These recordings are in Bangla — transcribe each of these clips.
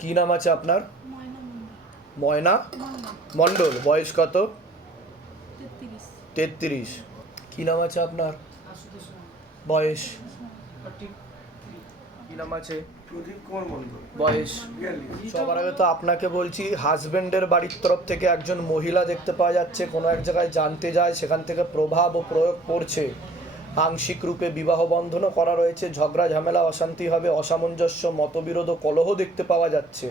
কি নাম আছে আপনার? ময়না ময়না মন্ডল। মণ্ডল। বয়স কত? 33। 33। কি নাম আছে আপনার? বয়স? কি নাম আছে? প্রদীপ কুমার মন্ডল। বয়স? সবার আগে তো আপনাকে বলছি, হাজবেন্ডের বাড়ির তরফ থেকে একজন মহিলা দেখতে পাওয়া যাচ্ছে, কোনো এক জায়গায় জানতে যায়, সেখান থেকে প্রভাব ও প্রয়োগ করছে। আংশিক রূপে বিবাহ বন্ধনও করা রয়েছে, ঝগড়া ঝামেলা অশান্তি হবে, অসামঞ্জস্য মতবিরোধ ও কলহ দেখতে পাওয়া যাচ্ছে।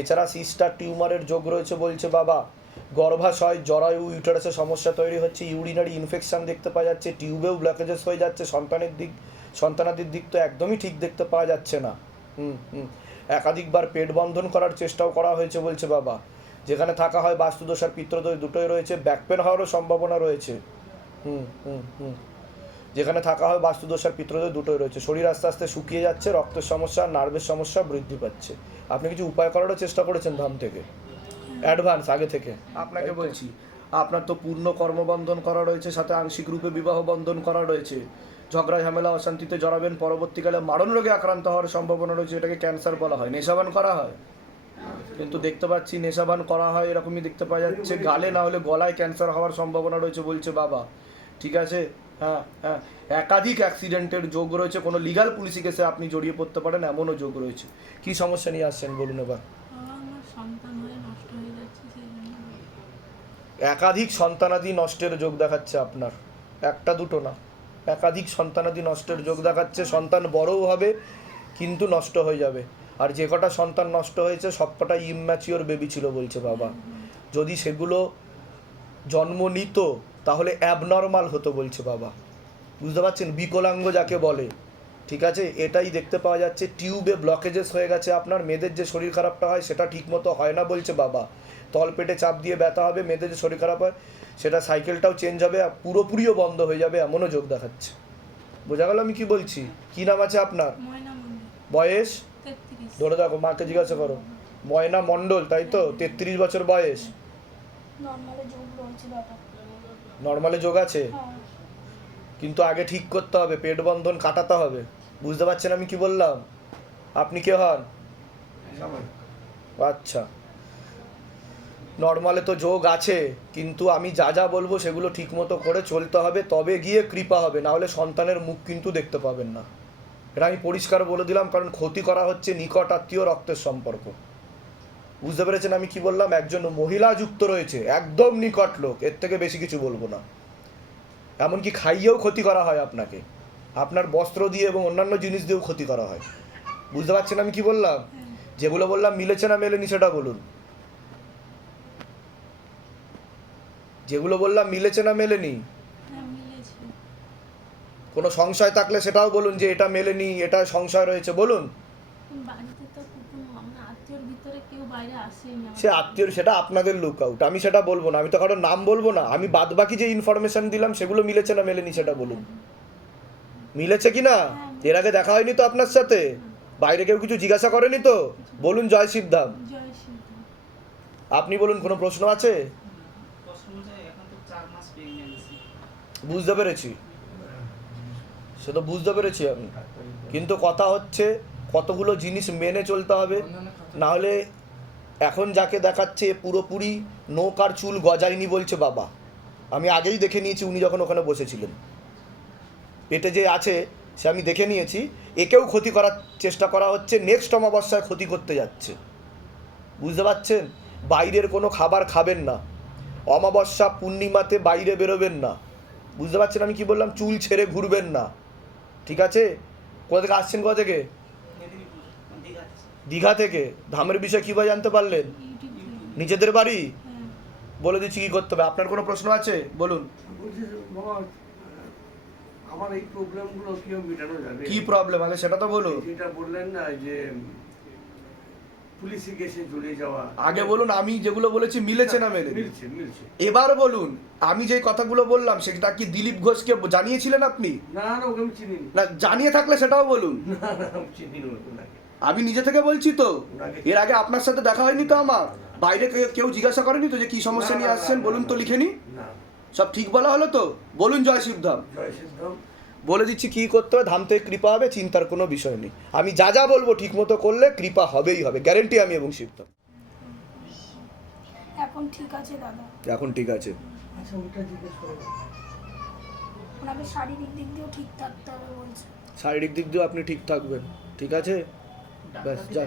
এছাড়া সিস্টার টিউমারের যোগ রয়েছে বলছে বাবা। গর্ভাশয়, জরায়ু, ইউটারাসে সমস্যা তৈরি হচ্ছে, ইউরিনারি ইনফেকশন দেখতে পাওয়া যাচ্ছে, টিউবেও ব্লকেজেস হয়ে যাচ্ছে, সন্তানাদির দিক তো একদমই ঠিক দেখতে পাওয়া যাচ্ছে না। একাধিকবার পেট বন্ধন করার চেষ্টাও করা হয়েছে বলছে বাবা। যেখানে থাকা হয় বাস্তুদোষ আর পিত্রদোষ দুটোই রয়েছে, ব্যাকপেন হওয়ারও সম্ভাবনা রয়েছে। যেখানে থাকা হয় বাস্তুদোষ আর পিত্রদোষ দুটোই রয়েছে। শরীর আস্তে আস্তে শুকিয়ে যাচ্ছে, রক্তের সমস্যা, নার্ভের সমস্যা বৃদ্ধি পাচ্ছে। আপনি কিছু উপায় করারও চেষ্টা করেছেন ধাম থেকে, অ্যাডভান্স আগে থেকে? আপনাকে বলছি, আপনার তো পূর্ণ কর্মবন্ধন করা রয়েছে, সাথে আংশিক রূপে বিবাহ বন্ধন করা রয়েছে। ঝগড়া ঝামেলা অশান্তিতে জড়াবেন, পরবর্তীকালে মারণ রোগে আক্রান্ত হওয়ার সম্ভাবনা রয়েছে, এটাকে ক্যান্সার বলা হয়। নেশাবান করা হয়, কিন্তু দেখতে পাচ্ছি নেশাবান করা হয় এরকমই দেখতে পাওয়া যাচ্ছে। গালে না হলে গলায় ক্যান্সার হওয়ার সম্ভাবনা রয়েছে বলছে বাবা। ঠিক আছে, হ্যাঁ হ্যাঁ, একাধিক অ্যাক্সিডেন্টের যোগ রয়েছে, কোনো লিগাল পুলিশি কেসে আপনি জড়িয়ে পড়তে পারেন, এমনও যোগ রয়েছে। কি সমস্যা নিয়ে আসছেন বলুন এবার? আমার সন্তান হয়ে নষ্ট হয়ে যাচ্ছে, সেই জন্য। একাধিক সন্তানাদি নষ্টের যোগ দেখাচ্ছে আপনার, একটা দুটো না, একাধিক সন্তানাদি নষ্টের যোগ দেখাচ্ছে। সন্তান বড়ও হবে কিন্তু নষ্ট হয়ে যাবে। আর যে কটা সন্তান নষ্ট হয়েছে সবকটা ইম্যাচিওর বেবি ছিল বলছে বাবা। যদি সেগুলো জন্ম নিত তাহলে অ্যাবনর্মাল হতো বলছে বাবা। বুঝতে পারছেন, বিকলাঙ্গ যাকে বলে। ঠিক আছে, এটাই দেখতে পাওয়া যাচ্ছে। টিউবে ব্লকেজেস হয়ে গেছে আপনার। মেয়েদের যে শরীর খারাপটা হয় সেটা ঠিকমতো হয় না বলছে বাবা। তলপেটে চাপ দিয়ে ব্যথা হবে, মেয়েদের যে শরীর খারাপ হয় সেটা সাইকেলটাও চেঞ্জ হবে, আর পুরোপুরিও বন্ধ হয়ে যাবে, এমনও যোগ দেখাচ্ছে। বোঝা গেল আমি কি বলছি? কি নাম আছে আপনার? ময়না মন্ডল। বয়স? 33। ধরে দেখো, মাকে জিজ্ঞাসা করো। ময়না মণ্ডল, তাই তো? 33 বছর বয়স। নর্মালে যোগ রয়েছে বাবা। নর্মালে যোগ আছে, হ্যাঁ। কিন্তু আগে ঠিক করতে হবে, পেট বন্ধন কাটাতে হবে। বুঝতে পারছেন আমি কি বললাম? আপনি কে হন? আচ্ছা, নর্মালে তো যোগ আছে, কিন্তু আমি যা যা বলবো সেগুলো ঠিকমতো করে চলতে হবে, তবে গিয়ে কৃপা হবে, না হলে সন্তানের মুখ কিন্তু দেখতে পাবেন না। এটা আমি পরিষ্কার বলে দিলাম, কারণ ক্ষতি করা হচ্ছে নিকট আত্মীয়, রক্তের সম্পর্ক। বুঝতে পেরেছেন আমি কি বললাম? একজন মহিলা যুক্ত রয়েছে, একদম নিকট লোক, এর থেকে বেশি কিছু বলবো না। এমনকি খাইয়েও ক্ষতি করা হয় আপনাকে, আপনার বস্ত্র দিয়ে এবং অন্যান্য জিনিস দিয়েও ক্ষতি করা হয়। বুঝতে পারছেন আমি কি বললাম? যেগুলো বললাম মিলেছে না মেলেনি সেটা বলুন। যেগুলো বললাম মিলেছে না মেলেনি? হ্যাঁ, মিলেছে। কোনো সংশয় থাকলে সেটাও বলুন, যে এটা মেলেনি, এটা সংশয় রয়েছে, বলুন। বাড়িতে তো কুটুম, আমরা আত্মীয়র ভিতরে কেউ বাইরে আসেনি। সে আত্মীয়, সেটা আপনাদের লুক আউট, আমি সেটা বলবো না, আমি তো কারোর নাম বলবো না। আমি বাদ বাকি যে ইনফরমেশন দিলাম সেগুলো মিলেছে না মেলেনি সেটা বলুন। মিলেছে কি না? এর আগে দেখা হয়নি তো আপনার সাথে? বাইরে কেউ কিছু জিজ্ঞাসা করেনি তো? বলুন জয় শিবধাম। জয় সিদ্ধ। আপনি বলুন, কোনো প্রশ্ন আছে? বুঝতে পেরেছি, সে তো বুঝতে পেরেছি আমি, কিন্তু কথা হচ্ছে কতগুলো জিনিস মেনে চলতে হবে, না হলে এখন যাকে দেখাচ্ছে পুরোপুরি নখ আর চুল গজায়নি বলছে বাবা। আমি আগেই দেখে নিয়েছি, উনি যখন ওখানে বসেছিলেন, পেটে যে আছে সে আমি দেখে নিয়েছি। একেও ক্ষতি করার চেষ্টা করা হচ্ছে, নেক্সট অমাবস্যায় ক্ষতি করতে যাচ্ছে। বুঝতে পারছেন? বাইরের কোনো খাবার খাবেন না, অমাবস্যা পূর্ণিমাতে বাইরে বেরোবেন না। বুঝতে পারছেন আমি কি বললাম? চুল ছেড়ে ঘুরবেন না, ঠিক আছে? কোথা থেকে আসছেন? কোথা থেকে? দীঘা থেকে। ধামের বিষয়ে কীভাবে জানতে পারলেন? ইউটিউব থেকে। নিজেদের বাড়ি? হ্যাঁ। বলে দিচ্ছি কী করতে হবে। আপনার কোনো প্রশ্ন আছে বলুন। বলছি বাবা, আমার এই প্রবলেমগুলো কিভাবে মেটানো যাবে? কি প্রবলেম আছে সেটা তো বলুন। যেটা বললেন না যে পুলিশি কেসে জড়িয়ে যাওয়া, আগে বলুন আমি যেগুলো বলেছি মিলেছে না মেলেনি? মিলছে মিলছে। এবার বলুন, আমি যেই কথাগুলো বললাম সেটা কি দিলীপ ঘোষকে জানিয়েছিলেন আপনি? না না, ওকে আমি চিনি না, জানিয়ে থাকলে সেটাও বলুন। না না, আমি চিনি না ওনাকে। আমি নিজে থেকে বলছি তো। এর আগে আপনার সাথে দেখা হয়নি তো আমার? বাইরে কেউ জিজ্ঞাসা করেনি তো যে কি সমস্যা নিয়ে আসছেন? বলুন তো, লিখে নি। না। সব ঠিক বলা হলো তো? বলুন জয় শিবধাম। জয় সিদ্ধাম। বলে দিচ্ছি কি করতে হবে, ধাম থেকে কৃপা হবে, চিন্তার কোনো বিষয় নেই। আমি যা যা বলবো ঠিক মতো করলে কৃপা হবেই হবে, গ্যারেন্টি আমি এবং শিবদা। এখন ঠিক আছে দাদা, এখন ঠিক আছে। আচ্ছা ওটা জিজ্ঞেস করবো। ওনাকে শারীরিক দিক দিয়েও ঠিক থাকতে হবে বলছে। শারীরিক দিক দিয়েও আপনি ঠিক থাকবেন, ঠিক আছে? ব্যাস যা।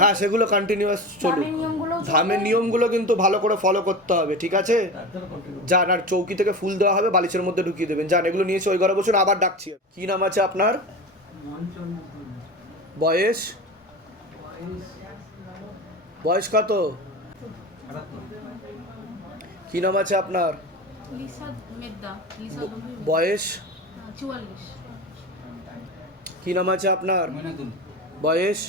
হ্যাঁ, সেগুলো কন্টিনিউয়াস চলুক। ধামের নিয়মগুলো ধামের নিয়মগুলো কিন্তু ভালো করে ফলো করতে হবে, ঠিক আছে? Doctor continue. যান, আর চৌকি থেকে ফুল দেওয়া হবে, বালিশের মধ্যে ঢুকিয়ে দেবেন। যান, এগুলো নিয়েছে ওই ঘরে বসুন, আবার ডাকছি। কি নাম আছে আপনার? বয়স? বয়স কত? কি নাম আছে আপনার? Lisa Medda, Lisa Dolui. বয়স? 44। কি নাম আছে আপনার? বয়স?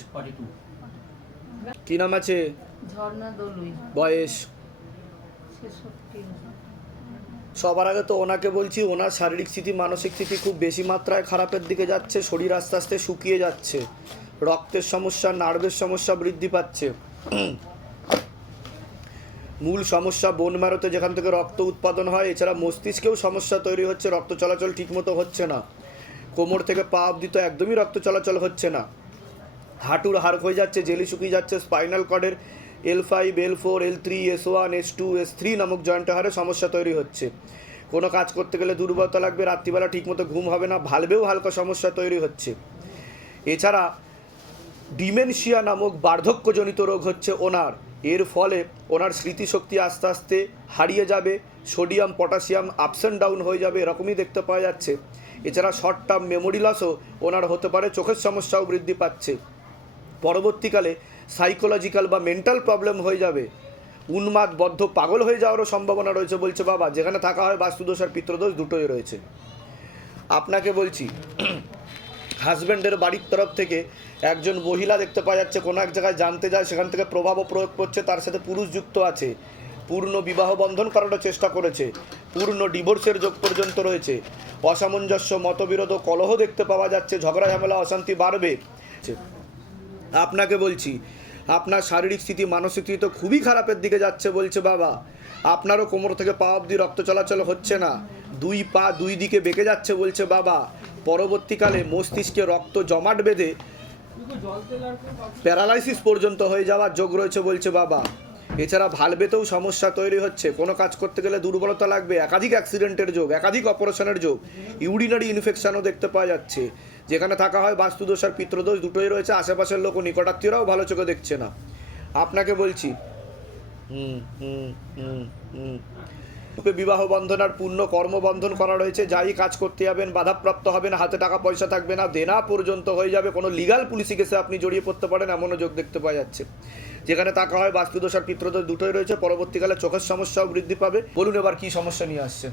কি নাম আছে? ঝর্ণা দলুই। বয়স? 66। সবার আগে তো ওনাকে বলছি, ওনার শারীরিক স্থিতি মানসিক স্থিতি খুব বেশি মাত্রায় খারাপের দিকে যাচ্ছে, শরীর আস্তে আস্তে শুকিয়ে যাচ্ছে, রক্তের সমস্যা, নার্ভের সমস্যা বৃদ্ধি পাচ্ছে। মূল সমস্যা বোন ম্যারোতে, যেখান থেকে রক্ত উৎপাদন হয়। এছাড়া মস্তিষ্কেও সমস্যা তৈরি হচ্ছে, রক্ত চলাচল ঠিকমতো হচ্ছে না। কোমর থেকে পা অবধি তো একদমই রক্ত চলাচল হচ্ছে না। হাঁটুর হাড় হয়ে যাচ্ছে, জেলি শুকিয়ে যাচ্ছে। Spinal কর্ডের L5, L4, L3, S1, S2, S3 নামক জয়েন্টের হাড়ে সমস্যা তৈরি হচ্ছে। কোনো কাজ করতে গেলে দুর্বলতা লাগবে, রাত্রিবেলা ঠিকমতো ঘুম হবে না, ভালভেও হালকা সমস্যা তৈরি হচ্ছে। এছাড়া ডিমেনশিয়া নামক বার্ধক্যজনিত রোগ হচ্ছে ওনার। এর ফলে ওনার স্মৃতিশক্তি আস্তে আস্তে হারিয়ে যাবে, sodium potassium ups and down হয়ে যাবে, এরকমই দেখতে পাওয়া যাচ্ছে। এছাড়া শর্ট টার্ম মেমোরি লসও ওনার হতে পারে, চোখের সমস্যাও বৃদ্ধি পাচ্ছে। পরবর্তীকালে সাইকোলজিক্যাল বা মেন্টাল প্রবলেম হয়ে যাবে, উন্মাদ বদ্ধ পাগল হয়ে যাওয়ারও সম্ভাবনা রয়েছে বলছে বাবা। যেখানে থাকা হয় বাস্তুদোষ আর পিতৃদোষ দুটোই রয়েছে। আপনাকে বলছি, হাজব্যান্ডের বাড়ির তরফ থেকে একজন মহিলা দেখতে পাওয়া যাচ্ছে, কোনো এক জায়গায় জানতে যায়, সেখান থেকে প্রভাবও প্রয়োগ করছে, তার সাথে পুরুষ যুক্ত আছে, পূর্ণ বিবাহ বন্ধন করানোর চেষ্টা করেছে, পূর্ণ ডিভোর্সের যোগ পর্যন্ত রয়েছে। অসামঞ্জস্য, মতবিরোধ, কলহ দেখতে পাওয়া যাচ্ছে, ঝগড়া ঝামেলা, অশান্তি বাড়বে। আপনাকে বলছি, আপনার শারীরিক স্থিতি মানসিক স্থিতি তো খুবই খারাপের দিকে যাচ্ছে বলছে বাবা। আপনারও কোমর থেকে পা অবধি রক্ত চলাচল হচ্ছে না, দুই পা দুই দিকে বেঁকে যাচ্ছে বলছে বাবা। পরবর্তীকালে মস্তিষ্কে রক্ত জমাট বেঁধে প্যারালাইসিস পর্যন্ত হয়ে যাওয়ার যোগ রয়েছে বলছে বাবা। এছাড়া ভালভেতেও সমস্যা তৈরি হচ্ছে, কোনো কাজ করতে গেলে দুর্বলতা লাগবে, একাধিক অ্যাক্সিডেন্টের যোগ, একাধিক অপারেশনের যোগ, ইউরিনারি ইনফেকশনও দেখতে পাওয়া যাচ্ছে। যেখানে থাকা হয় বাস্তুদোষ আর পিতৃদোষ দুটোই রয়েছে। আশেপাশের লোক ও নিকটাত্মীয়রাও ভালো চোখে দেখছে না। আপনাকে বলছি, রূপে বিবাহ বন্ধন আর পূর্ণ কর্মবন্ধন করা রয়েছে। যাই কাজ করতে যাবেন বাধাপ্রাপ্ত হবেন, হাতে টাকা পয়সা থাকবে না, দেনা পর্যন্ত হয়ে যাবে, কোনো লিগাল পুলিশি কেসে আপনি জড়িয়ে পড়তে পারেন, এমনও যোগ দেখতে পাওয়া যাচ্ছে। যেখানে থাকা হয় বাস্তুদোষ আর পিতৃদোষ দুটোই রয়েছে। পরবর্তীকালে চোখের সমস্যাও বৃদ্ধি পাবে। বলুন এবার কি সমস্যা নিয়ে আসছে?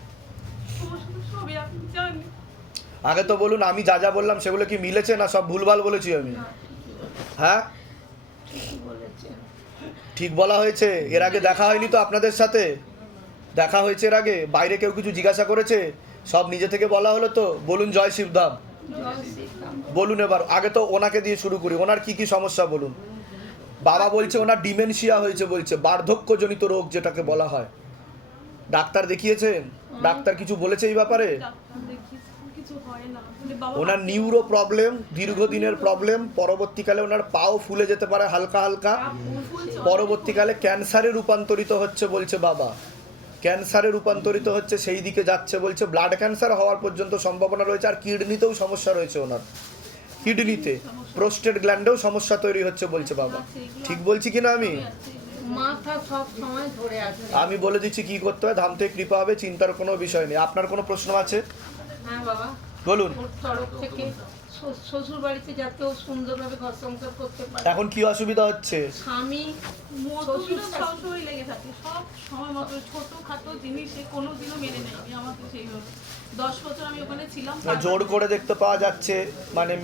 সবই আপনি জানেন। আগে তো বলুন, আমি যা যা বললাম সেগুলো কি মিলেছে না সব ভুলভাল বলেছি আমি? হ্যাঁ, ঠিকই বলেছে। ঠিক বলা হয়েছে। এর আগে দেখা হয়নি তো আপনাদের সাথে? দেখা হয়েছে এর আগে? বাইরে কেউ কিছু জিজ্ঞাসা করেছে? সব নিজে থেকে বলা হলো তো? বলুন জয় শিবধাম। জয় শ্রীরাম। বলুন এবার, আগে তো ওনাকে দিয়ে শুরু করি। ওনার কি কি সমস্যা বলুন। বাবা বলছে ওনার ডিমেনশিয়া হয়েছে বলছে, বার্ধক্যজনিত রোগ যেটাকে বলা হয়। ডাক্তার দেখিয়েছেন? ডাক্তার কিছু বলেছে এই ব্যাপারে? ডাক্তার দেখিয়েছি, কিছু হয় না। মানে বাবা ওনার নিউরো প্রবলেম, দীর্ঘদিনের প্রবলেম, পরবর্তীকালে ওনার পাও ফুলে যেতে পারে হালকা হালকা, ফুলছে, পরবর্তীকালে ক্যান্সারে রূপান্তরিত হচ্ছে বলছে বাবা। ক্যান্সারে রূপান্তরিত হচ্ছে, সেই দিকে যাচ্ছে বলছে, ব্লাড ক্যান্সার হওয়ার পর্যন্ত সম্ভাবনা রয়েছে। আর কিডনিতেও সমস্যা রয়েছে ওনার, কিডনিতে, প্রোস্টেট গ্ল্যান্ডেও সমস্যা তৈরি হচ্ছে বলছে বাবা। ঠিক বলছি কিনা আমি? মাথা সব সময় ধরে আছে। আমি বলে দিচ্ছি কি করতে হবে, ধাম থেকে কৃপা হবে, চিন্তার কোনো বিষয় নেই। আপনার কোনো প্রশ্ন আছে? হ্যাঁ বাবা, বলুন। ওর তরফ থেকে শ্বশুর বাড়িতে যাতে ও সুন্দরভাবে ঘর সংসার করতে পারে। এখন কি অসুবিধা হচ্ছে? স্বামী মতবিরোধ সবসময় লেগে থাকে, সব সময় মতো ছোটখাটো জিনিসে কোনো দিনও মেনে নেয়নি আমাকে সেইভাবে। 10 বছর আমি ওখানে ছিলাম। জোর করে দেখতে পাওয়া যাচ্ছে, মানে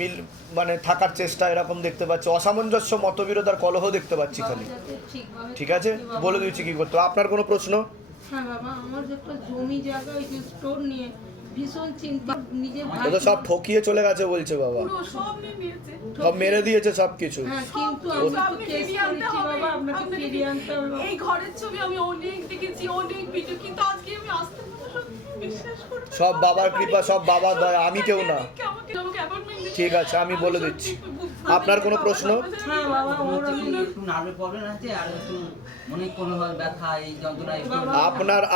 মানে থাকার চেষ্টা এরকম দেখতে পাচ্ছি। অসামঞ্জস্য, মতবিরোধ আর কলহ দেখতে পাচ্ছি খালি। যাতে ঠিকভাবে ঠিক আছে, থাকে বাবা। বলে দিচ্ছি কি করতে হবে। আপনার কোনো প্রশ্ন? হ্যাঁ বাবা, আমার যে একটা জমি জায়গা ওই যে স্টোর নিয়ে ভীষণ চিন্তা। নিজের ও তো সব ঠকিয়ে চলে গেছে বলছে বাবা, পুরো সব নিয়ে নিয়েছে। সব মেরে দিয়েছে সব কিছু। হ্যাঁ, কিন্তু সব আমি তো আপনি কেস ফিরিয়ে আনতে করেছি হবে। বাবা, আপনাকে আপনাকে ফিরিয়ে আনতে হবে বাবা। এই ঘরের ছবি আমি অনেক দেখেছি, অনেক ভিডিও, কিন্তু আজকে আমি আসতে পারবো সব বিশ্বাস করবে না। সব বাবার কৃপা, সব বাবার দয়া, আমি কেউ না। আমাকে অ্যাপয়েন্টমেন্ট দিচ্ছে। ঠিক আছে, আমি বলে দিচ্ছি। আপনার কোনো প্রশ্ন? হ্যাঁ বাবা, ওর একটু নার্ভের প্রবলেম আছে আর একটু মনে কোনো ব্যথা এই যন্ত্রণা একটু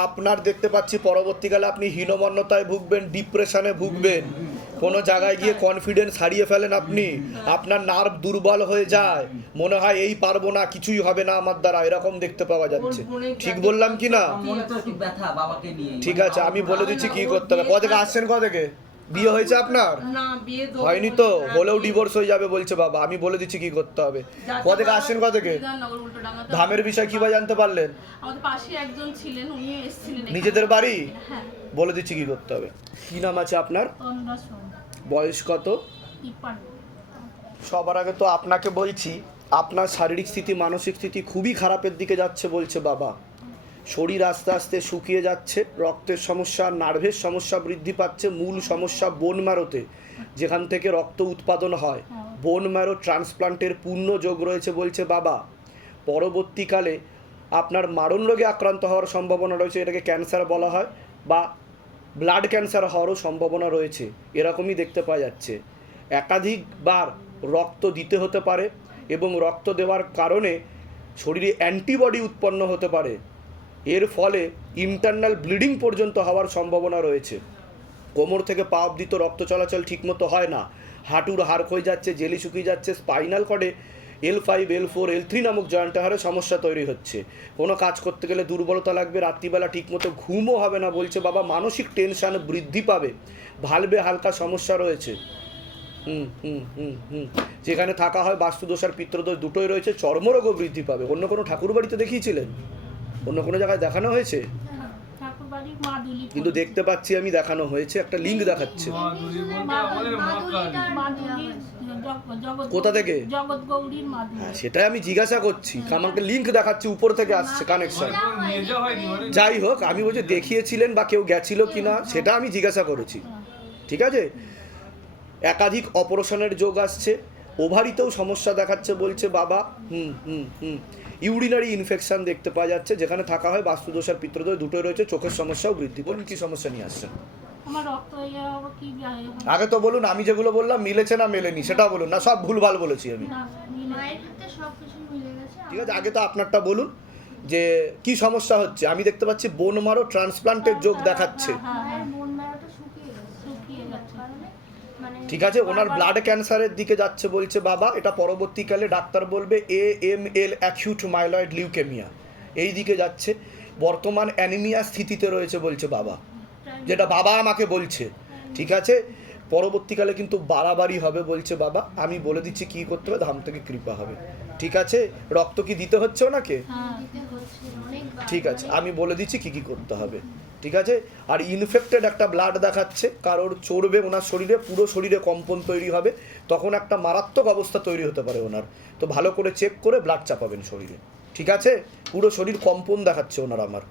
আপনার দেখতে পাচ্ছি পরবর্তীকালে আপনি হীনমন্যতায় ভুগবেন, ডিপ্রেশনে ভুগবেন, কোনো জায়গায় গিয়ে কনফিডেন্স হারিয়ে ফেলেন আপনি, আপনার নার্ভ দুর্বল হয়ে যায়, মনে হয় এই পারবো না, কিছুই হবে না আমার দ্বারা, এরকম দেখতে পাওয়া যাচ্ছে। ঠিক বললাম কি না? মনে তো একটু ব্যথা বাবাকে নিয়ে। ঠিক আছে, আমি বলে দিচ্ছি কি করতে হবে। কত থেকে আসছেন, কত থেকে বিয়ে হয়েছে আপনার? না, বিয়ে দেবো হয়নি তো, হলেও ডিভোর্স হয়ে যাবে বলছে বাবা। আমি বলে দিচ্ছি কি করতে হবে। কত থেকে আসছেন, কত থেকে? বিধাননগর উল্টোডাঙ্গাতে। ধামের বিষয় কিভাবে জানতে পারলেন? আমাদের পাশে একজন ছিলেন, উনি এসেছিলেন এখানে। নিজেদের বাড়ি? হ্যাঁ। বলে দিচ্ছি কি করতে হবে। কি নাম আছে আপনার? তন্দ্রা সোম, বয়স কত? 53। সবার আগে তো আপনাকে বলছি, আপনার শারীরিক স্থিতি, মানসিক স্থিতি খুবই খারাপের দিকে যাচ্ছে বলছে বাবা। শরীর আস্তে আস্তে শুকিয়ে যাচ্ছে, রক্তের সমস্যা, নার্ভের সমস্যা বৃদ্ধি পাচ্ছে। মূল সমস্যা বোন ম্যারোতে, যেখান থেকে রক্ত উৎপাদন হয়, বোন ম্যারো ট্রান্সপ্লান্টের পূর্ণ যোগ রয়েছে বলছে বাবা। পরবর্তীকালে আপনার মারণ রোগে আক্রান্ত হওয়ার সম্ভাবনা রয়েছে, এটাকে ক্যান্সার বলা হয়, বা ব্লাড ক্যান্সার হওয়ারও সম্ভাবনা রয়েছে, এরকমই দেখতে পাওয়া যাচ্ছে। একাধিকবার রক্ত দিতে হতে পারে এবং রক্ত দেওয়ার কারণে শরীরে অ্যান্টিবডি উৎপন্ন হতে পারে, এর ফলে ইন্টারনাল ব্লিডিং পর্যন্ত হওয়ার সম্ভাবনা রয়েছে। কোমর থেকে পা অবধি তো রক্ত চলাচল ঠিকমতো হয় না, হাঁটুর হাড় ক্ষয়ে যাচ্ছে, জেলি শুকিয়ে যাচ্ছে, স্পাইনাল কর্ডে L5, L4, L3 নামক জয়েন্টে হারে সমস্যা তৈরি হচ্ছে। কোনো কাজ করতে গেলে দুর্বলতা লাগবে, রাত্রিবেলা ঠিকমতো ঘুমও হবে না বলছে বাবা। মানসিক টেনশন বৃদ্ধি পাবে, ভালবে হালকা সমস্যা রয়েছে। যেখানে থাকা হয় বাস্তুদোষ আর পিত্রদোষ দুটোই রয়েছে, চর্মরোগও বৃদ্ধি পাবে। অন্য কোনো ঠাকুর বাড়িতে দেখিয়েছিলেন? অন্য কোনো জায়গায় দেখানো হয়েছে? ঠাকুরবাড়ি মাদুলি। কিন্তু দেখতে পাচ্ছি আমি দেখানো হয়েছে, একটা লিঙ্ক দেখাচ্ছে। কোথা থেকে? জগৎ গৌরীর মাদুলি। হ্যাঁ, সেটাই আমি জিজ্ঞাসা করছি, আমাকে লিঙ্ক দেখাচ্ছে, উপর থেকে আসছে কানেকশন। যাই হোক, আমি বলছি দেখিয়েছিলেন বা কেউ গেছিল কিনা সেটা আমি জিজ্ঞাসা করেছি। ঠিক আছে, একাধিক অপারেশনের যোগ আসছে, ওভারিতেও সমস্যা দেখাচ্ছে বলছে বাবা। ইউরিনারি ইনফেকশন দেখতে পাওয়া যাচ্ছে, যেখানে থাকা হয় বাস্তুদোষ আর পিত্রদোষ দুটোই রয়েছে। চোখের সমস্যাও বৃদ্ধি। বলুন কি সমস্যা নিয়ে আসছেন? আমার রক্ত হয়ে যাওয়া কি আগে তো বলুন, আমি যেগুলো বললাম মিলেছে না মেলেনি সেটা বলুন, না সব ভুলভাল বলেছি আমি? মায়ের ক্ষেত্রে সব কিছু মিলে গেছে। ঠিক আছে, আগে তো আপনারটা বলুন যে কি সমস্যা হচ্ছে। আমি দেখতে পাচ্ছি বোন মারো ট্রান্সপ্লান্টের যোগ দেখাচ্ছে। মায়ের বোন ম্যারোটা শুকিয়ে গেছে। শুকিয়ে গেছে। কারণে মানে ঠিক আছে, ওনার ব্লাড ক্যান্সারের দিকে যাচ্ছে বলছে বাবা। এটা পরবর্তীকালে ডাক্তার বলবে AML, অ্যাকিউট মাইলয়েড লিউকেমিয়া, এই দিকে যাচ্ছে। বর্তমান অ্যানিমিয়া স্থিতিতে রয়েছে বলছে বাবা, যেটা বাবা আমাকে বলছে। ঠিক আছে, পরবর্তীকালে কিন্তু বাড়াবাড়ি হবে বলছে বাবা। আমি বলে দিচ্ছি কি করতে হবে, ধাম থেকে কৃপা হবে। ঠিক আছে, রক্ত কি দিতে হচ্ছে ওনাকে? দিতে হচ্ছে অনেকবার। ঠিক আছে, আমি বলে দিচ্ছি কি কি করতে হবে। ঠিক আছে, আর ইনফেক্টেড একটা ব্লাড দেখাচ্ছে, কারোর চড়বে ওনার শরীরে, পুরো শরীরে কম্পন তৈরি হবে, তখন একটা মারাত্মক অবস্থা তৈরি হতে পারে ওনার। তো ভালো করে চেক করে ব্লাড চাপাবেন শরীরে। ঠিক আছে, পুরো শরীর কম্পন দেখাচ্ছে ওনার, আমার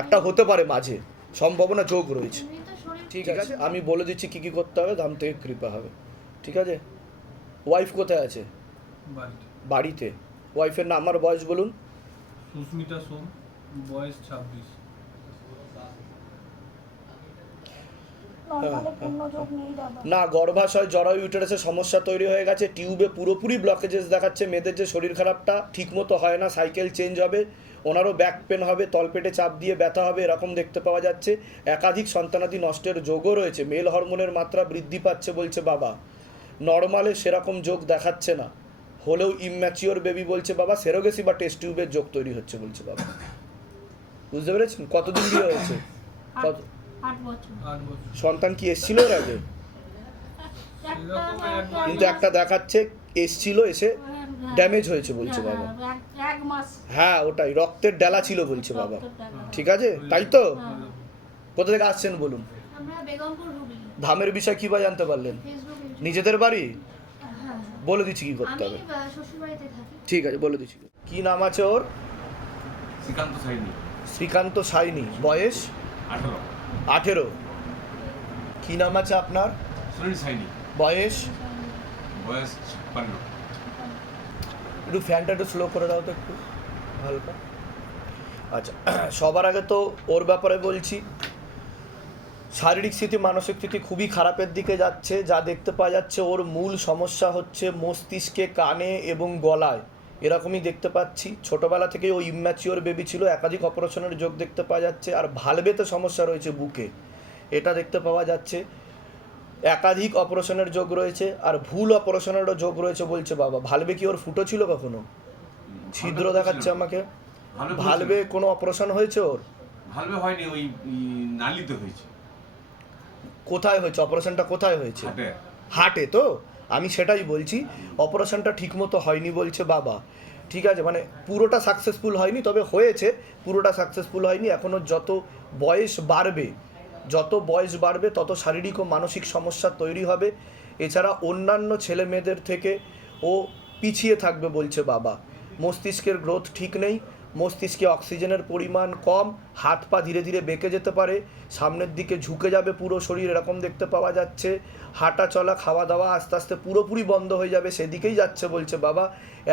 একটা হতে পারে মাঝে, সম্ভাবনা যোগ রয়েছে। এমনি তো শরীর ঠিক আছে, আমি বলে দিচ্ছি কি কি করতে হবে, ধাম থেকে কৃপা হবে। ঠিক আছে, ওয়াইফ কোথায় আছে? বাড়িতে। ওয়াইফের নাম আর বয়স বলুন। সুস্মিতা সোম, বয়স 26। নর্মালে পূর্ণ যোগ নেই দাদা। না, গর্ভাশয় জরায়ু ইউটেরাসে সমস্যা তৈরি হয়ে গেছে, টিউবে পুরোপুরি ব্লকেজেস দেখাচ্ছে। মেয়েদের যে শরীর খারাপটা ঠিকমতো হয় না, সাইকেল চেঞ্জ হবে, ওনারও ব্যাক পেন হবে, তলপেটে চাপ দিয়ে ব্যথা হবে, এরকম দেখতে পাওয়া যাচ্ছে। একাধিক সন্তানাদি নষ্টের যোগও রয়েছে, মেল হরমোনের মাত্রা বৃদ্ধি পাচ্ছে বলছে বাবা। নর্মালে সেরকম যোগ দেখাচ্ছে না, হলেও ইম্যাচিওর বেবি বলছে বাবা। সেরোগেসি বা টেস্ট টিউবের যোগ তৈরি হচ্ছে বলছে বাবা। বুঝতে পেরেছেন? কতদিন বিয়ে হয়েছে? কত 8 বছর। 8 বছর। সন্তান কি এসছিল এর আগে? কিন্তু একটা দেখাচ্ছে এসছিল, এসে ড্যামেজ হয়েছে বলছে বাবা। এক মাস। হ্যাঁ, ওটাই রক্তের ডেলা ছিল বলছে বাবা। ঠিক আছে, তাই তো? কোথা থেকে আসছেন বলুন? আমরা বেগমপুর হুগলি। ধামের বিষয় কি বা জানতে পারলেন? ফেসবুকে। নিজেদের বাড়ি? হ্যাঁ। বলে দিচ্ছি কি করতে আমি হবে। শ্বশুর বাড়িতে থাকি। ঠিক আছে, বলে দিচ্ছি। কি নাম আছে ওর? শ্রীকান্ত সাইনি, শ্রীকান্ত সাইনি, বয়স 18। 18। কি নাম আছে আপনার? সুনীল সাইনি, বয়স? বয়স 56। একটু ফ্যানটা একটু স্লো করে দাও তো একটু হালকা। আচ্ছা, সবার আগে তো ওর ব্যাপারে বলছি। শারীরিক স্থিতি মানসিক স্থিতি খুবই খারাপের দিকে যাচ্ছে। যা দেখতে পাওয়া যাচ্ছে ওর মূল সমস্যা হচ্ছে মস্তিষ্কে, কানে এবং গলায়, এরকমই দেখতে পাচ্ছি। ছোটোবেলা থেকেই ও ইম্যাচিওর বেবি ছিল, একাধিক অপারেশনের যোগ দেখতে পাওয়া যাচ্ছে। আর ভালভেতে সমস্যা রয়েছে বুকে, এটা দেখতে পাওয়া যাচ্ছে। একাধিক অপারেশনের যোগ রয়েছে আর ভুল অপারেশনেরও যোগ রয়েছে বলছে বাবা। ভালভে কি ওর ফুটো ছিল কখনো? ছিদ্র দেখাচ্ছে আমাকে। ভালভে কোনো অপারেশন হয়েছে ওর? ভালভে হয়নি, ওই নালিতে হয়েছে। কোথায় হয়েছে অপারেশনটা? কোথায় হয়েছে? হাটে। হার্টে তো? আমি সেটাই বলছি, অপারেশনটা ঠিকমতো হয়নি বলছে বাবা। ঠিক আছে, মানে পুরোটা সাকসেসফুল হয়নি, তবে হয়েছে, পুরোটা সাকসেসফুল হয়নি। এখনও যত বয়স বাড়বে তত শারীরিক ও মানসিক সমস্যা তৈরি হবে। এছাড়া অন্যান্য ছেলে মেয়েদের থেকে ও পিছিয়ে থাকবে বলছে বাবা। মস্তিষ্কের গ্রোথ ঠিক নেই, মস্তিষ্কে অক্সিজেনের পরিমাণ কম, হাত পা ধীরে ধীরে বেঁকে যেতে পারে, সামনের দিকে ঝুঁকে যাবে পুরো শরীর, এরকম দেখতে পাওয়া যাচ্ছে। হাঁটা চলা খাওয়া দাওয়া আস্তে আস্তে পুরোপুরি বন্ধ হয়ে যাবে, সেদিকেই যাচ্ছে বলছে বাবা।